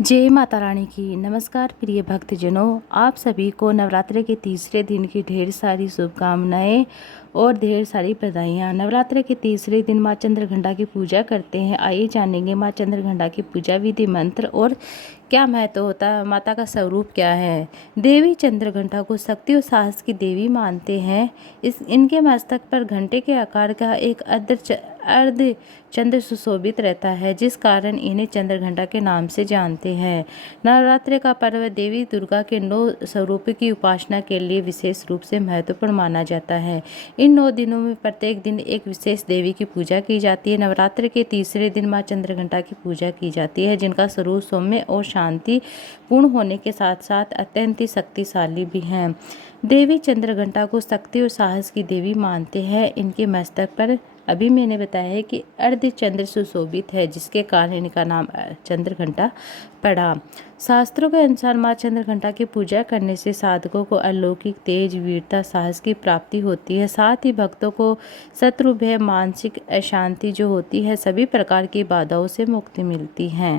जय माता रानी की। नमस्कार प्रिय भक्तजनों, आप सभी को नवरात्रि के तीसरे दिन की ढेर सारी शुभकामनाएं और ढेर सारी बधाइयाँ। नवरात्रि के तीसरे दिन माँ चंद्रघंटा की पूजा करते हैं। आइए जानेंगे माँ चंद्रघंटा की पूजा विधि, मंत्र और क्या महत्व होता है, माता का स्वरूप क्या है। देवी चंद्रघंटा को शक्ति और साहस की देवी मानते हैं। इनके मस्तक पर घंटे के आकार का एक अर्ध चंद्र सुशोभित रहता है, जिस कारण इन्हें चंद्रघंटा के नाम से जानते हैं। नवरात्रि का पर्व देवी दुर्गा के 9 स्वरूपों की उपासना के लिए विशेष रूप से महत्वपूर्ण माना जाता है। इन 9 दिनों में प्रत्येक दिन एक विशेष देवी की पूजा की जाती है। नवरात्रि के तीसरे दिन माँ चंद्रघंटा की पूजा की जाती है, जिनका स्वरूप सौम्य और शांति पूर्ण होने के साथ साथ अत्यंत ही शक्तिशाली भी हैं। देवी चंद्रघंटा को शक्ति और साहस की देवी मानते हैं। इनके मस्तक पर अभी मैंने बताया है कि अर्ध चंद्र सुशोभित है, जिसके कारण इनका नाम चंद्रघंटा पड़ा। शास्त्रों के अनुसार माँ चंद्रघंटा की पूजा करने से साधकों को अलौकिक तेज, वीरता, साहस की प्राप्ति होती है। साथ ही भक्तों को शत्रु भय, मानसिक अशांति जो होती है, सभी प्रकार की बाधाओं से मुक्ति मिलती है।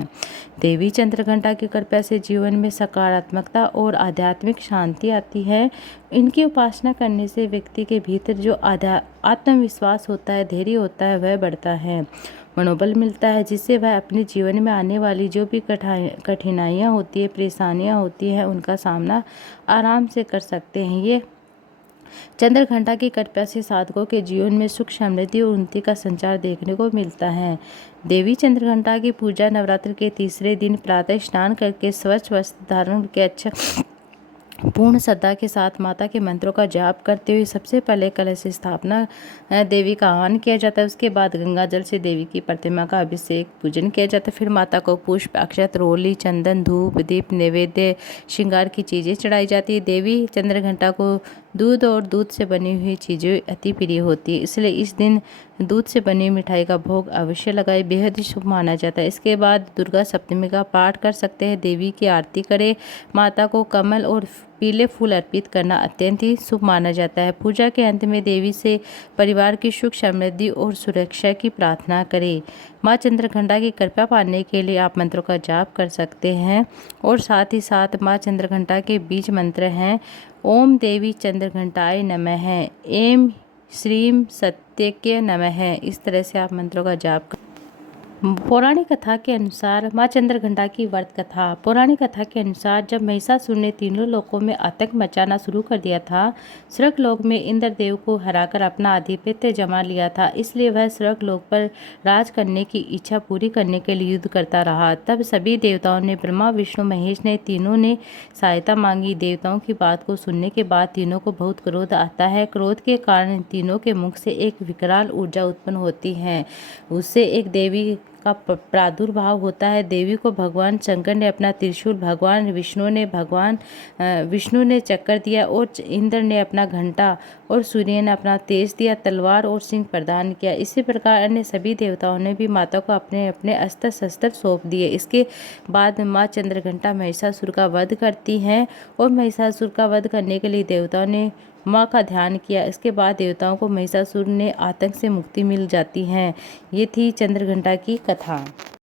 देवी चंद्रघंटा की कृपा से जीवन में सकारात्मकता और आध्यात्मिक शांति आती है। इनकी उपासना करने से व्यक्ति के भीतर जो आत्मविश्वास होता है, धैर्य होता है, वह बढ़ता है, मनोबल मिलता है, जिससे वह अपने जीवन में आने वाली जो भी कठिनाइयाँ होती है, परेशानियाँ होती हैं, उनका सामना आराम से कर सकते हैं। ये चंद्रघंटा की कृपा से साधकों के जीवन में सुख, समृद्धि और उन्नति का संचार देखने को मिलता है। देवी चंद्रघंटा की पूजा नवरात्र के तीसरे दिन प्रातः स्नान करके स्वच्छ वस्त्र धारण करके पूर्ण श्रद्धा के साथ माता के मंत्रों का जाप करते हुए सबसे पहले कलश स्थापना देवी का आह्वान किया जाता है। उसके बाद गंगा जल से देवी की प्रतिमा का अभिषेक, पूजन किया जाता है। फिर माता को पुष्प, अक्षत, रोली, चंदन, धूप, दीप, नैवेद्य, श्रृंगार की चीज़ें चढ़ाई जाती है। देवी चंद्रघंटा को दूध और दूध से बनी हुई चीज़ें अति प्रिय होती है, इसलिए इस दिन दूध से बनी मिठाई का भोग अवश्य लगाए, बेहद ही शुभ माना जाता है। इसके बाद दुर्गा सप्तमी का पाठ कर सकते हैं, देवी की आरती करें। माता को कमल और पीले फूल अर्पित करना अत्यंत ही शुभ माना जाता है। पूजा के अंत में देवी से परिवार की सुख, समृद्धि और सुरक्षा की प्रार्थना करें। माँ चंद्रघंटा की कृपा पाने के लिए आप मंत्रों का जाप कर सकते हैं और साथ ही साथ माँ चंद्रघंटा के बीज मंत्र हैं: ओम देवी चंद्रघंटाय नमः, एम श्रीम सत्यके नमः। इस तरह से आप मंत्रों का जाप कर। पौराणिक कथा के अनुसार माँ चंद्रघंटा की व्रत कथा। पौराणिक कथा के अनुसार जब महिषासुर ने तीनों लोकों में आतंक मचाना शुरू कर दिया था, स्वर्गलोक में इंद्रदेव को हराकर अपना आधिपत्य जमा लिया था, इसलिए वह स्वर्गलोक पर राज करने की इच्छा पूरी करने के लिए युद्ध करता रहा। तब सभी देवताओं ने, ब्रह्मा, विष्णु, महेश ने, तीनों ने सहायता मांगी। देवताओं की बात को सुनने के बाद तीनों को बहुत क्रोध आता है। क्रोध के कारण तीनों के मुख से एक विकराल ऊर्जा उत्पन्न होती है, उससे एक देवी का प्रादुर्भाव होता है। देवी को भगवान शंकर ने अपना त्रिशूल, भगवान विष्णु ने चक्कर दिया और इंद्र ने अपना घंटा और सूर्य ने अपना तेज दिया, तलवार और सिंह प्रदान किया। इसी प्रकार अन्य सभी देवताओं ने भी माता को अपने अपने अस्त्र शस्त्र सौंप दिए। इसके बाद माँ चंद्रघंटा महिषासुर का वध करती हैं और महिषासुर का वध करने के लिए देवताओं ने माँ का ध्यान किया। इसके बाद देवताओं को महिषासुर ने आतंक से मुक्ति मिल जाती है। ये थी चंद्रघंटा की कथा।